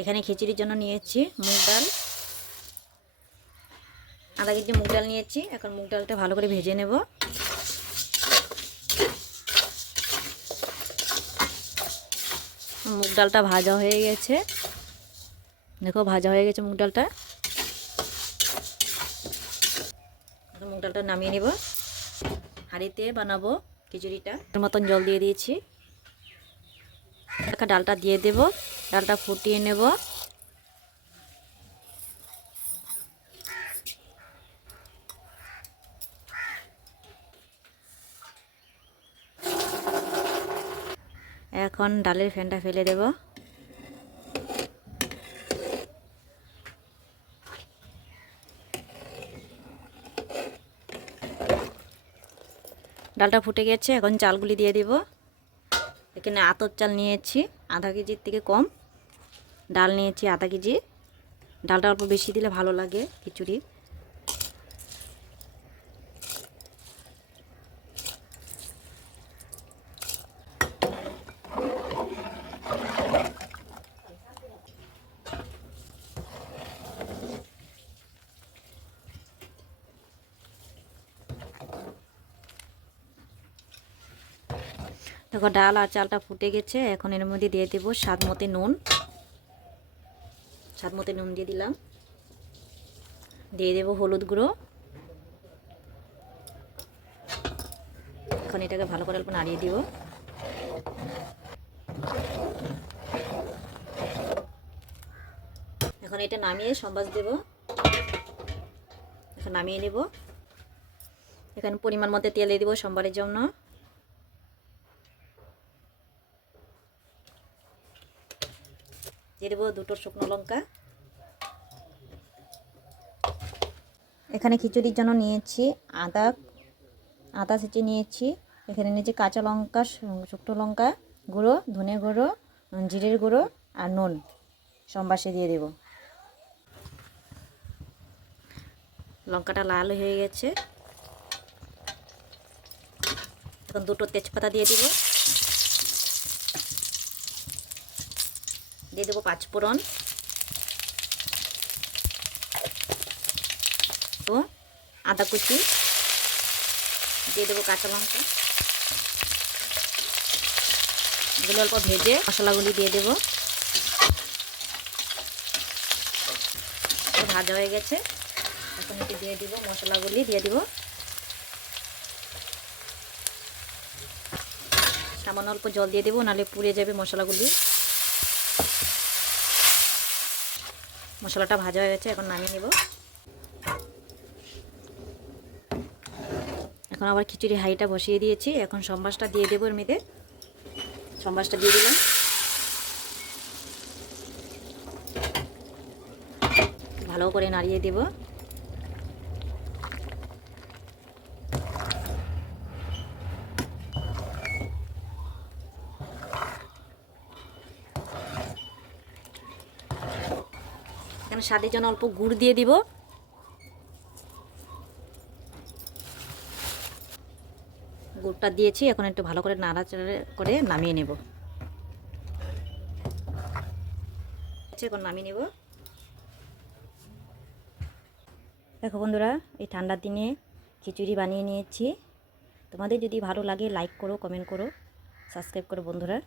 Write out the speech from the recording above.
এখানে খিচুড়ির জন্য নিয়েছি মুগ ডাল। আধা কেজি মুগ ডাল নিয়েছি। এখন মুগ ডালটা ভালো করে ভেজে নেব। মুগ ডালটা ভাজা হয়ে গেছে। দেখো, ভাজা হয়ে গেছে মুগ ডালটা। মুগ ডালটা নামিয়ে নেব। হাঁড়িতে বানাবো খিচুড়িটা। মতন জল দিয়ে দিয়েছি। ডালটা দিয়ে দেব, ডালটা ফুটিয়ে নেব। এখন ডালের ফ্যানটা ফেলে দেব। ডালটা ফুটে গেছে, এখন চালগুলি দিয়ে দিব। এখানে আতর চাল নিয়েছি, আধা কেজির থেকে কম। ডাল নিয়েছি আধা কেজি। ডালটা অল্প বেশি দিলে ভালো লাগে, খিচুড়ি। দেখো ডাল আর চালটা ফুটে গেছে, এখন এর মধ্যে দিয়ে দেবো স্বাদ মতো নুন। স্বাদ মতো নুন দিয়ে দিলাম। দিয়ে দেবো হলুদ গুঁড়ো। এখন এটাকে ভালো করে অল্প নাড়িয়ে দিব। এখন এটা নামিয়ে সম্বাস দেব। এখন নামিয়ে নেব। এখানে পরিমাণ মতো তেল দিয়ে দেবো সোমবারের জন্য। দিয়ে দেবো দুটো শুকনো লঙ্কা। এখানে খিচুড়ির জন্য নিয়েছি আদা আদা সেচে নিয়েছি। এখানে নিয়েছি কাঁচা লঙ্কা শুকনো লঙ্কা গুঁড়ো ধনে গুঁড়ো জিরের গুঁড়ো আর নুন। সম্বাসে দিয়ে দেব। লঙ্কাটা লাল হয়ে গেছে। এখন দুটো তেজপাতা দিয়ে দিব। দিয়ে দেবো পাঁচফোড়ন তো আদা কুচি দিয়ে দেবো কাঁচা লঙ্কা। এগুলো অল্প ভেজে মশলাগুলি দিয়ে দেবো। ভাজা হয়ে গেছে। এখন এটি দিয়ে দিব মশলাগুলি, দিয়ে দিব সামান্য অল্প জল দিয়ে দেবো, নাহলে পুড়ে যাবে মশলাগুলি। মশলাটা ভাজা হয়ে গেছে, এখন নামিয়ে নেব। এখন আবার খিচুড়ি হাইটা বসিয়ে দিয়েছি। এখন সম্বাসটা দিয়ে দেবো মেয়েদের সম্বাসটা দিয়ে দিলাম। ভালো করে নাড়িয়ে দেব। এখানে স্বাদের জন্য অল্প গুড় দিয়ে দিব। গুড়টা দিয়েছি, এখন একটু ভালো করে নাড়াচাড়া করে নামিয়ে নেব। এখন নামিয়ে নেব। দেখো বন্ধুরা, এই ঠান্ডার দিনে খিচুড়ি বানিয়ে নিয়েছি। তোমাদের যদি ভালো লাগে লাইক করো কমেন্ট করো সাবস্ক্রাইব করো বন্ধুরা।